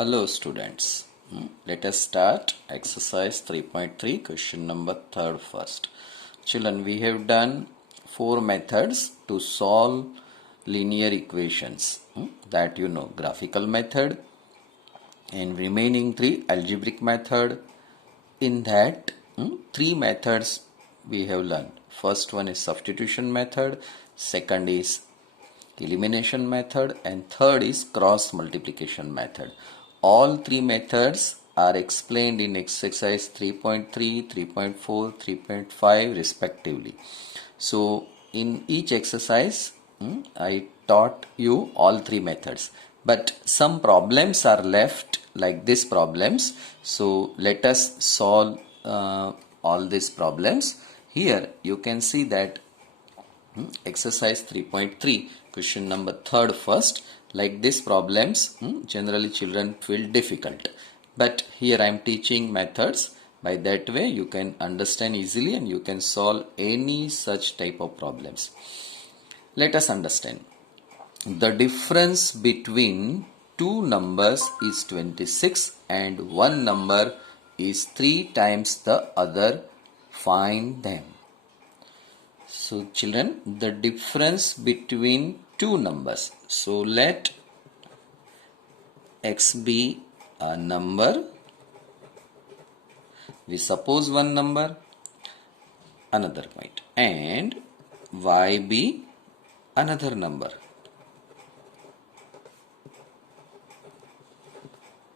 Hello students. Let us start exercise 3.3 question number 3 first. Children, we have done 4 methods to solve linear equations. That you know, graphical method and remaining 3 algebraic method. In that 3 methods we have learned. First one is substitution method, second is elimination method, and third is cross multiplication method. All 3 methods are explained in exercise 3.3, 3.4, 3.5 respectively. So in each exercise I taught you all 3 methods, but some problems are left like these problems. So let us solve all these problems. Here you can see that exercise 3.3 question number 3 first. Like these problems generally children feel difficult, but here I am teaching methods. By that way you can understand easily and you can solve any such type of problems. Let us understand. The difference between two numbers is 26 and one number is 3 times the other. Find them. So children, the difference between two numbers. So let x be a number. We suppose one number, another point, and y be another number.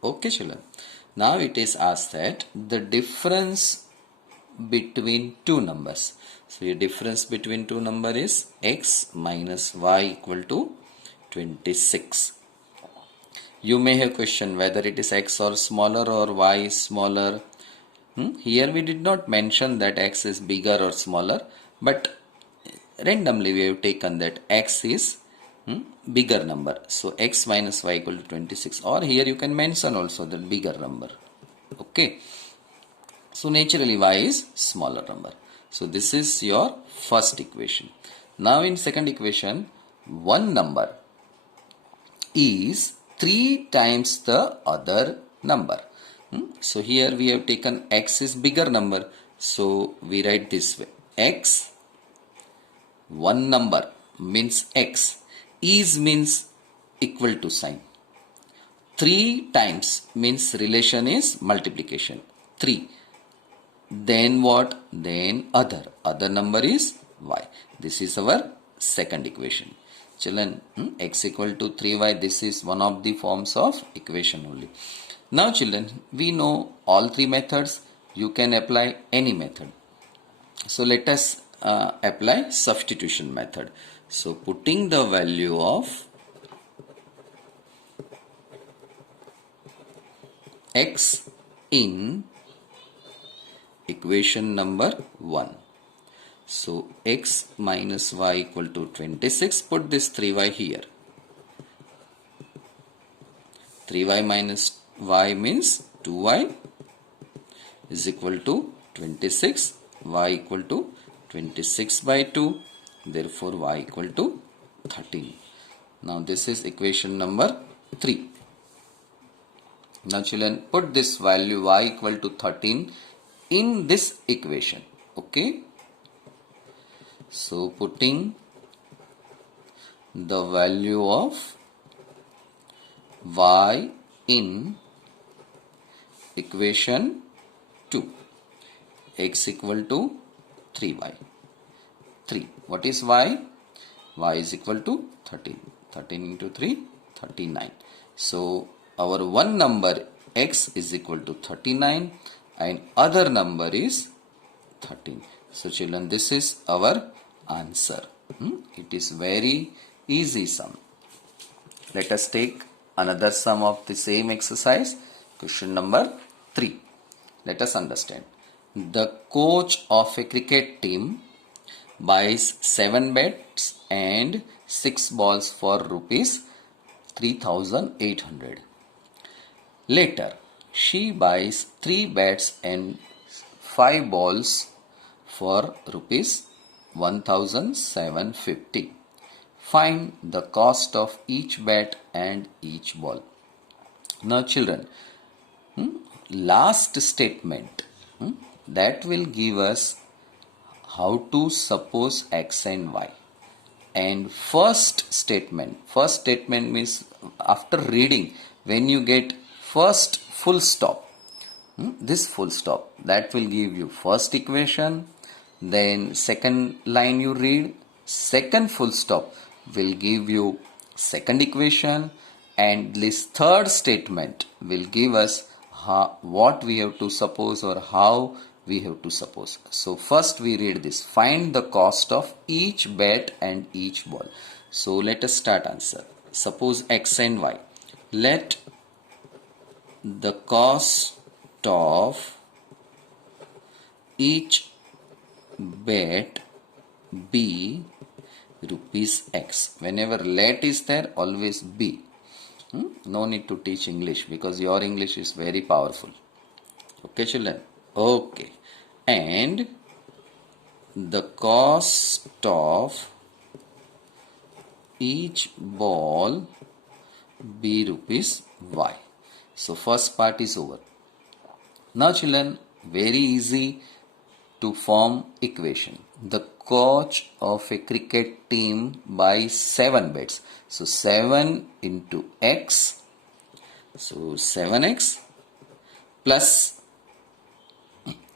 Okay children. Now it is asked that the difference between two numbers. So the difference between two numbers is x minus y equal to 26. You may have questioned whether it is x or smaller or y is smaller. Here we did not mention that x is bigger or smaller, but randomly we have taken that x is bigger number. So x minus y equal to 26, or here you can mention also the bigger number. Okay. So naturally y is smaller number. So this is your first equation. Now in second equation, one number is 3 times the other number. So here we have taken x is bigger number. So we write this way. X, one number means x, is means equal to sign. 3 times means relation is multiplication. 3. Then what? Then other. Other number is y. This is our second equation. Children, x equal to 3y. This is one of the forms of equation only. Now children, we know all 3 methods. You can apply any method. So let us apply substitution method. So putting the value of x in equation number 1. So x minus y equal to 26. Put this 3y here. 3y minus y means 2y is equal to 26. Y equal to 26 by 2. Therefore y equal to 13. Now this is equation number 3. Now children, put this value y equal to 13 in this equation. Okay. So putting the value of y in equation 2. X equal to 3y. 3. What is y? Y is equal to 13. 13 into 3, 39. So our one number x is equal to 39 and other number is 13. So children, this is our answer. It is very easy sum. Let us take another sum of the same exercise. Question number 3. Let us understand. The coach of a cricket team buys 7 bats and 6 balls for rupees 3,800. Later, she buys 3 bats and 5 balls for rupees 1,750. Find the cost of each bat and each ball. Now children, last statement that will give us how to suppose x and y. And first statement means after reading, when you get first full stop, this full stop, that will give you first equation. Then second line you read, second full stop will give you second equation, and this third statement will give us what we have to suppose or how we have to suppose. So first we read this: find the cost of each bat and each ball. So let us start answer. Suppose x and y. Let the cost of each bat be rupees x. Whenever let is there, always be. No need to teach English because your English is very powerful. Okay, children? Okay. And the cost of each ball be rupees y. So first part is over. Now children, very easy to form equation. The coach of a cricket team buys 7 bats. So 7 into x. So 7x plus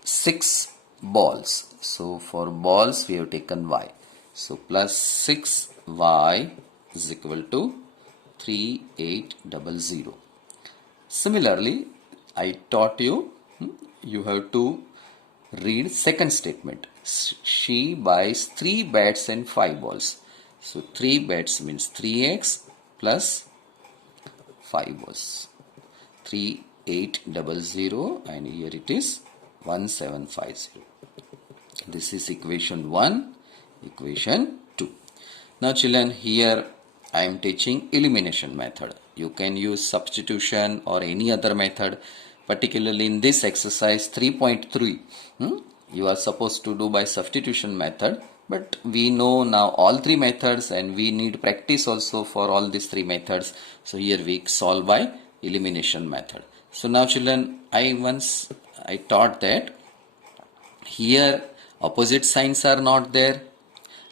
6 balls. So for balls we have taken y. So plus 6y is equal to 3800. Similarly, I taught you, you have to read second statement. She buys 3 bats and 5 balls. So 3 bats means 3x plus 5 balls. 3800, and here it is 1750. This is equation 1, equation 2. Now children, here I am teaching elimination method. You can use substitution or any other method. Particularly in this exercise 3.3, you are supposed to do by substitution method. But we know now all 3 methods, and we need practice also for all these 3 methods. So here we solve by elimination method. So now children, I taught that here opposite signs are not there,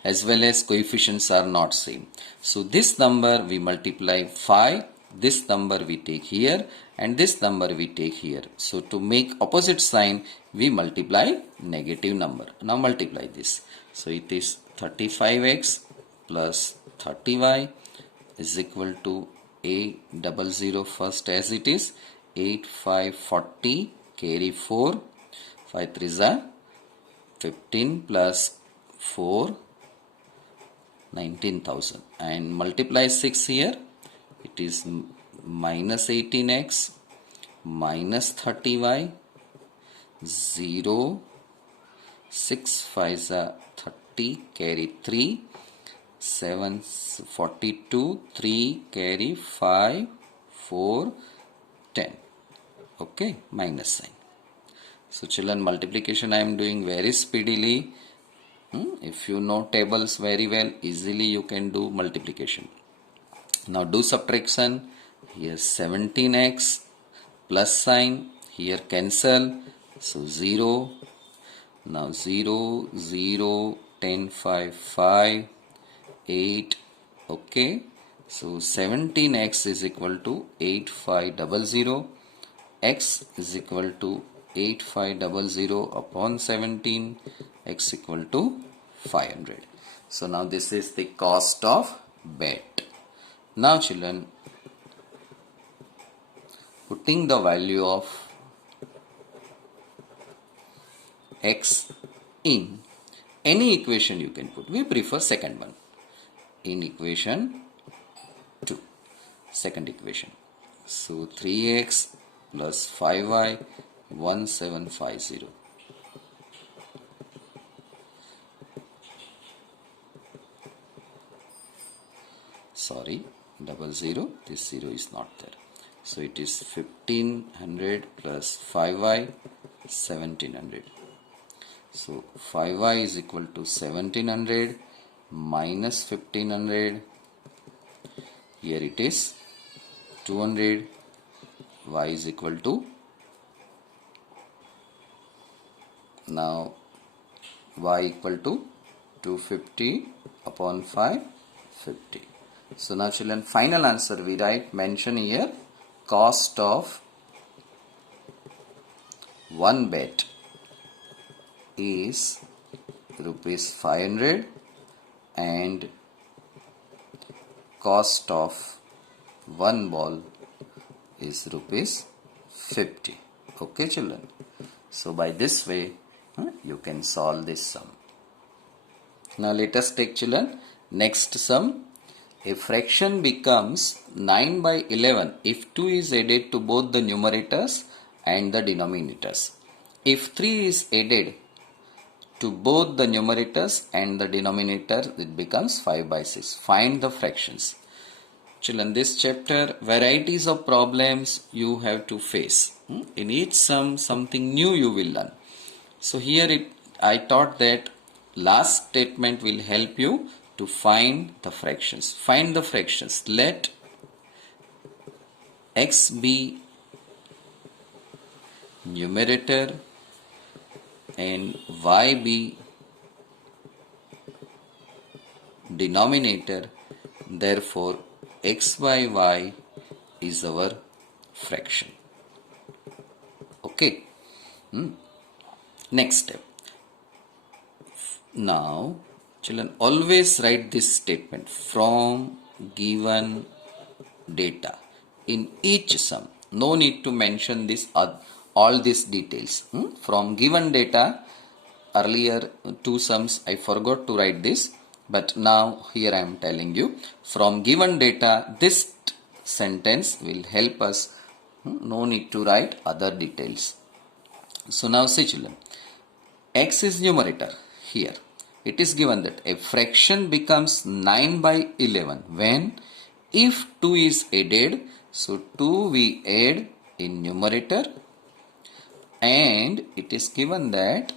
as well as coefficients are not same. So this number we multiply 5, this number we take here, and this number we take here. So to make opposite sign, we multiply negative number. Now multiply this. So it is 35x plus 30y is equal to 800 first as it is. 8 5 40, carry 4, 5 3 are 15 plus 4 19,000, and multiply 6 here. It is minus 18x minus 30y 0 6 5 are 30, carry 3, 7 42, 3 carry 5 4 10. Okay, minus sign. So children, multiplication I am doing very speedily. If you know tables very well, easily you can do multiplication. Now do subtraction. Here 17x plus sign, here cancel, so 0. Now 0 0 10 5 5 8. Okay, so 17x is equal to 8500. X is equal to 8500 upon 17, x equal to 500. So now this is the cost of bat. Now children, putting the value of x in any equation you can put. We prefer second one. In equation 2, second equation. So 3x plus 5y 1750. Sorry, 00, this 0 is not there. So it is 1500 plus 5y 1700. So 5y is equal to 1700 minus 1500. Here it is 200. y is equal to, now y equal to 250 upon 550. So now children, final answer we write, mention here, cost of one bet is rupees 500 and cost of one ball is rupees 50. Okay children. So by this way you can solve this sum. Now let us take children next sum. A fraction becomes 9 by 11 if 2 is added to both the numerators and the denominators. If 3 is added to both the numerators and the denominator, it becomes 5 by 6. Find the fractions. Children, this chapter, varieties of problems you have to face. In each sum, something new you will learn. So here I thought that last statement will help you to find the fractions. Find the fractions. Let x be numerator and y be denominator. Therefore, x by y is our fraction. Okay. Next step. Now, children, always write this statement from given data in each sum. No need to mention this all these details. From given data, earlier two sums I forgot to write this, but now here I am telling you, from given data this sentence will help us. No need to write other details. So now see children, x is numerator. Here it is given that a fraction becomes 9 by 11 when if 2 is added, so 2 we add in numerator, and it is given that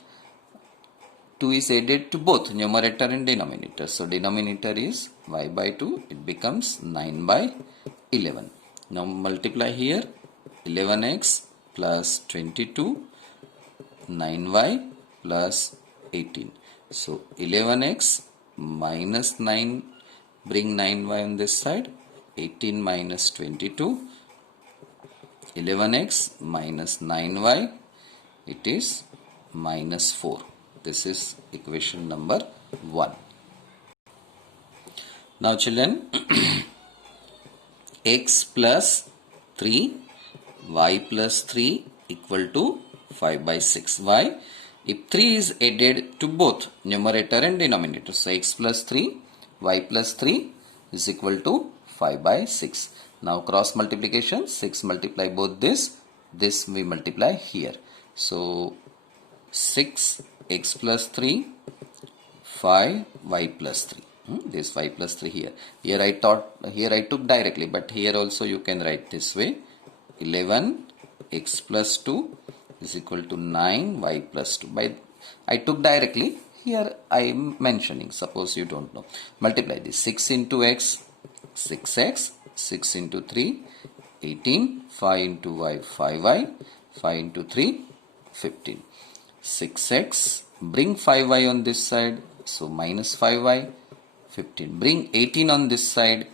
2 is added to both numerator and denominator. So denominator is y by 2, it becomes 9 by 11. Now multiply here, 11x plus 22, 9y plus 18. So 11x minus 9, bring 9y on this side, 18 minus 22, 11x minus 9y, it is minus 4. This is equation number 1. Now children, x plus 3, y plus 3 equal to 5 by 6. Why? If 3 is added to both numerator and denominator, so x plus 3, y plus 3 is equal to 5 by 6. Now cross multiplication, 6 multiply both this we multiply here. So 6 x plus 3, 5 y plus 3. This y plus 3 here. Here I took directly, but here also you can write this way. 11 x plus 2 is equal to 9 y plus 2. I took directly, here I am mentioning, suppose you don't know. Multiply this, 6 into x, 6x, 6 into 3, 18, 5 into y, 5y, 5 into 3, 15. 6x, bring 5y on this side, so minus 5y, 15. Bring 18 on this side,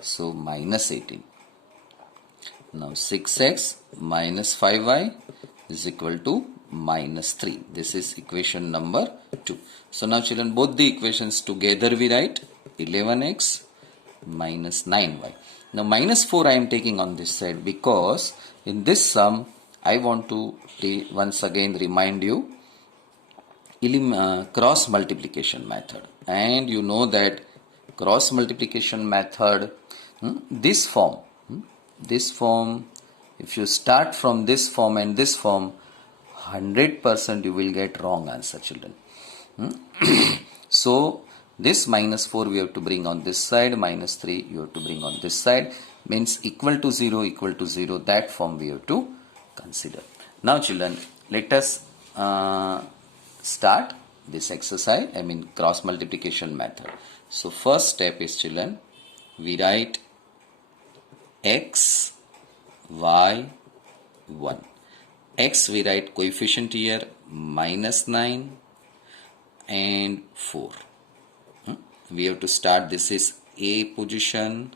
so minus 18. Now 6x minus 5y is equal to minus 3. This is equation number 2. So now children, both the equations together we write 11x minus 9y. Now minus 4 I am taking on this side because in this sum I want to once again remind you cross multiplication method, and you know that cross multiplication method, this form, if you start from this form and this form, 100% you will get wrong answer children. So this minus 4 we have to bring on this side, minus 3 you have to bring on this side, means equal to 0, that form we have to consider. Now children, let us start this exercise, cross multiplication method. So first step is children, we write x, y 1. X we write coefficient here -9 and 4. We have to start, this is A position,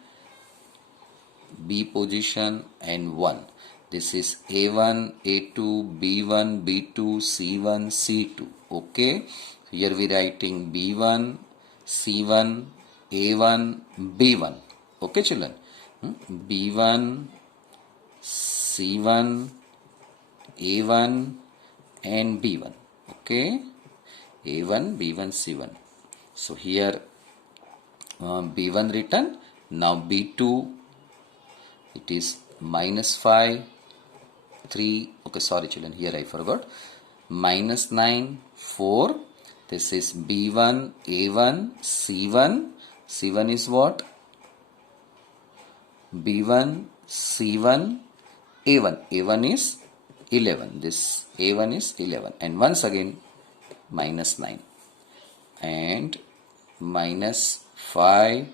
B position and 1. This is A1, A2, B1, B2, C1, C2. Okay. Here we writing B1, C1, A1, B1. Okay children. B1, C1, A1 and B1. Okay. A1, B1, C1. So here B1 written. Now B2, it is -5, 3. Okay, sorry children, here I forgot. -9, 4. This is B1, A1, C1. C1 is what? B1, C1, A1. A1 is 11. This A1 is 11. And once again, -9. And -5,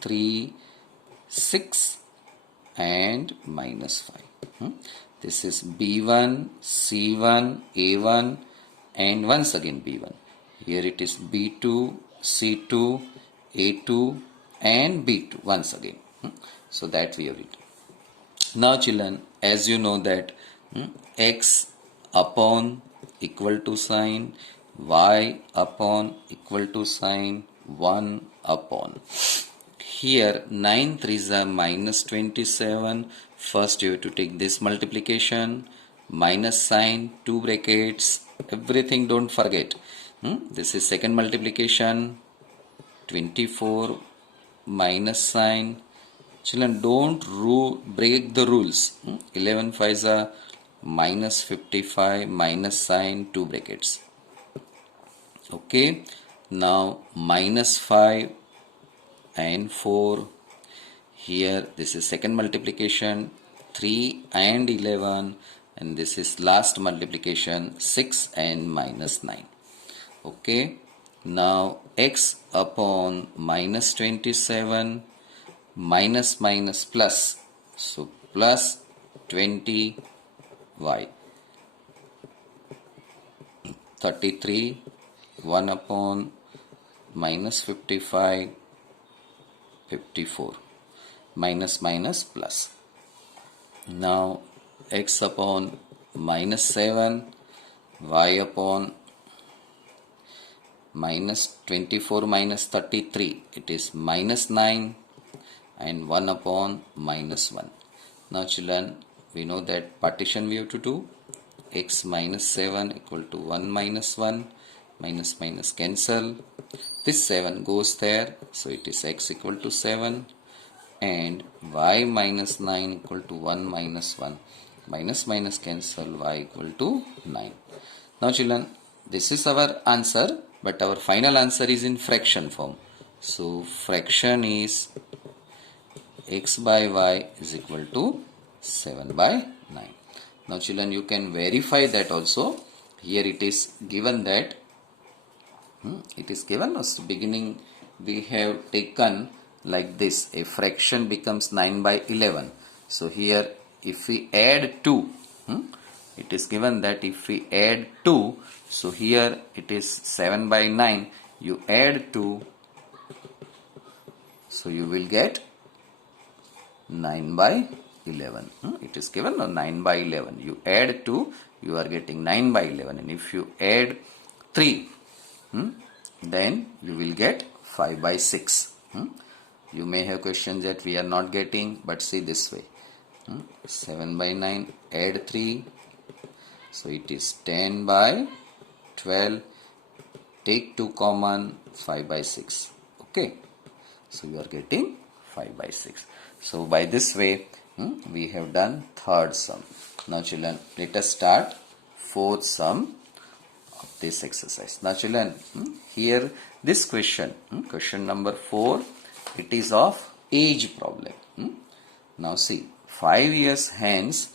3, 6 and -5. This is B1, C1, A1 and once again B1. Here it is B2, C2, A2 and B2 once again. So that we have written. Now children, as you know that x upon equal to sign y upon equal to sign 1 upon. Here 9 3s are -27. First you have to take this multiplication, minus sign, 2 brackets, everything don't forget. This is second multiplication, 24 minus sign. Children, don't break the rules. 11 5s are -55 minus sign, 2 brackets. Okay. Now -5 and 4. Here this is second multiplication, 3 and 11, and this is last multiplication, 6 and -9. Okay. Now x upon -27 minus plus, so plus 20 y, 33, 1 upon -55, 54, minus plus. Now x upon -7, y upon -24 minus 33, it is -9 and 1 upon -1. Now children, we know that partition we have to do. X -7 equal to 1 minus 1, minus cancel. This 7 goes there, so it is x equal to 7 and y -9 equal to 1 minus 1, minus cancel, y equal to 9. Now children, this is our answer, but our final answer is in fraction form. So fraction is x by y is equal to 7 by 9. Now children, you can verify that also. Here it is given that it is given as beginning we have taken like this, a fraction becomes 9 by 11. So here if we add 2, it is given that if we add 2, so here it is 7 by 9, you add 2, so you will get 9 by 11. It is given 9 by 11. You add 2, you are getting 9 by 11. And if you add 3, then you will get 5 by 6. You may have questions that we are not getting, but see this way. 7 by 9, add 3. So it is 10 by 12. Take 2 common, 5 by 6. Okay. So you are getting 5 by 6. So by this way, we have done third sum. Now children, let us start fourth sum of this exercise. Now children, here this question, question number 4, it is of age problem. Now see, 5 years hence,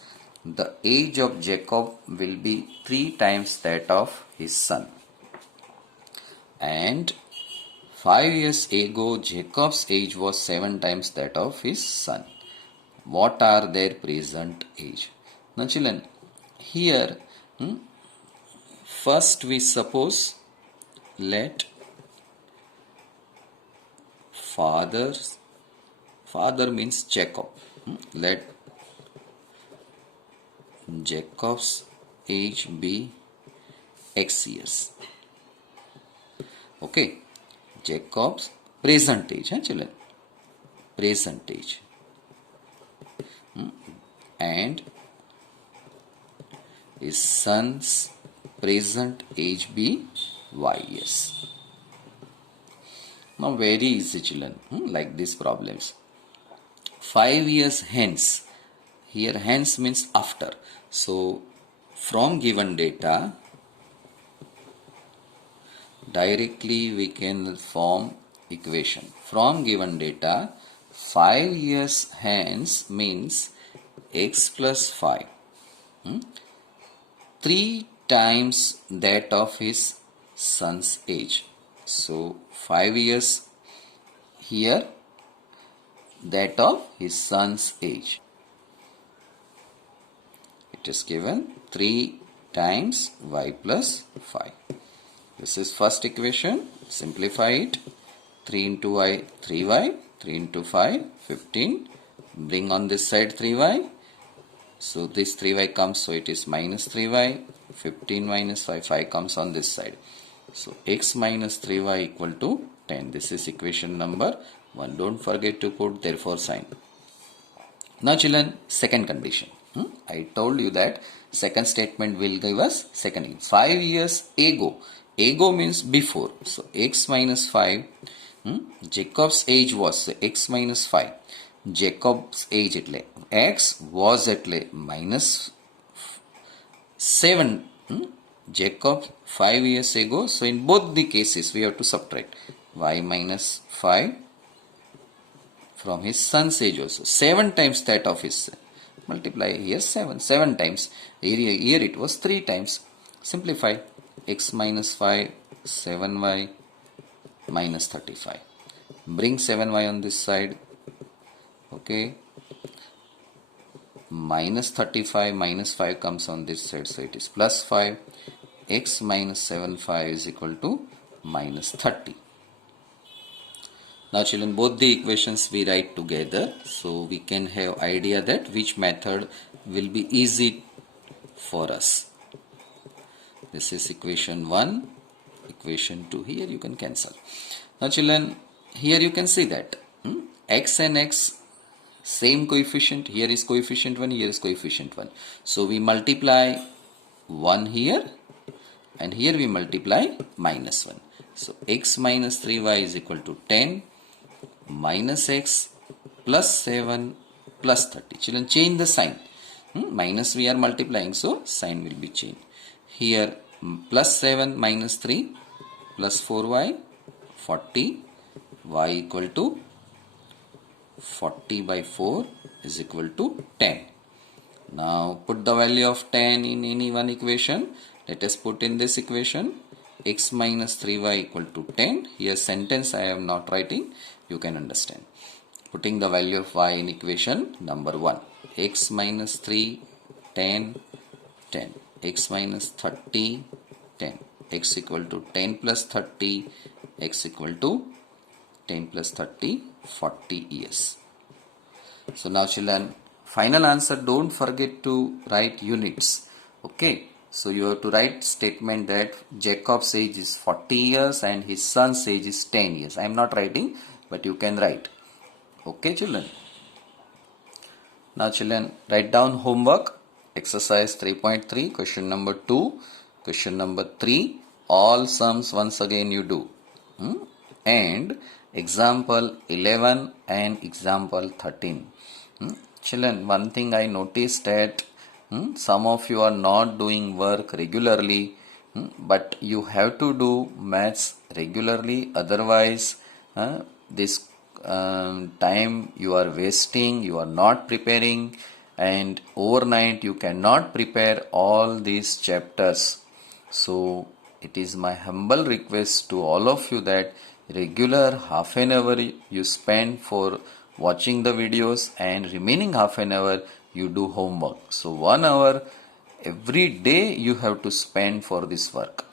the age of Jacob will be 3 times that of his son. And 5 years ago, Jacob's age was 7 times that of his son. What are their present age? Now children, here first we suppose let father means Jacob. Let Jacob's age be X years. Okay, Jacob's present age, children, present age, and his son's present age be Y years. Now very easy, children, like these problems. 5 years hence, here hence means after. So from given data, directly we can form equation. From given data, 5 years hence means x plus 5. 3 times that of his son's age. So 5 years here, that of his son's age. It is given 3 times y plus 5. This is first equation. Simplify it. 3 into y, 3y. 3 into 5, 15. Bring on this side 3y. So this 3y comes, so it is minus 3y. 15 minus 5, 5 comes on this side. So x minus 3y equal to 10. This is equation number 1. Don't forget to put therefore sign. Now children, second condition. I told you that second statement will give us second. 5 years ago. Ago means before. So x minus 5. Jacob's age was x minus 5. Jacob's age એટલે x was એટલે minus 7. Jacob 5 years ago. So in both the cases we have to subtract y minus 5 from his son's age also. 7 times that of his son. Multiply here 7 times. Here it was 3 times. Simplify. X minus 5, 7y minus 35. Bring 7y on this side. Okay. Minus 35 minus 5 comes on this side. So it is plus 5. X minus 75 is equal to minus 30. Now children, both the equations we write together, so we can have idea that which method will be easy for us. This is equation 1, equation 2. Here you can cancel. Now children, here you can see that x and x same coefficient. Here is coefficient 1, here is coefficient 1. So we multiply 1 here and here we multiply minus 1. So x minus 3y is equal to 10 minus x plus 7 plus 30. Children, change the sign. Minus we are multiplying, so sign will be changed. Here plus 7 minus 3 plus 4y 40, y equal to 40 by 4 is equal to 10. Now put the value of 10 in any one equation. Let us put in this equation x minus 3y equal to 10. Here sentence I am not writing. You can understand. Putting the value of y in equation number 1. X minus 3, 10, 10. X minus 30, 10. X equal to 10 plus 30. X equal to 10 plus 30, 40 years. So now children, final answer, don't forget to write units. Okay. So you have to write statement that Jacob's age is 40 years and his son's age is 10 years. I am not writing, but you can write. Okay children. Now children, write down homework. Exercise 3.3, question number 2, question number 3. All sums once again you do. And example 11 and example 13. Children, one thing I noticed that some of you are not doing work regularly, but you have to do maths regularly. Otherwise, this time you are wasting, you are not preparing, and overnight you cannot prepare all these chapters. So it is my humble request to all of you that regular half an hour you spend for watching the videos and remaining half an hour you do homework. So 1 hour every day you have to spend for this work.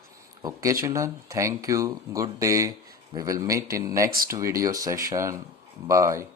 Okay children, thank you. Good day. We will meet in next video session. Bye.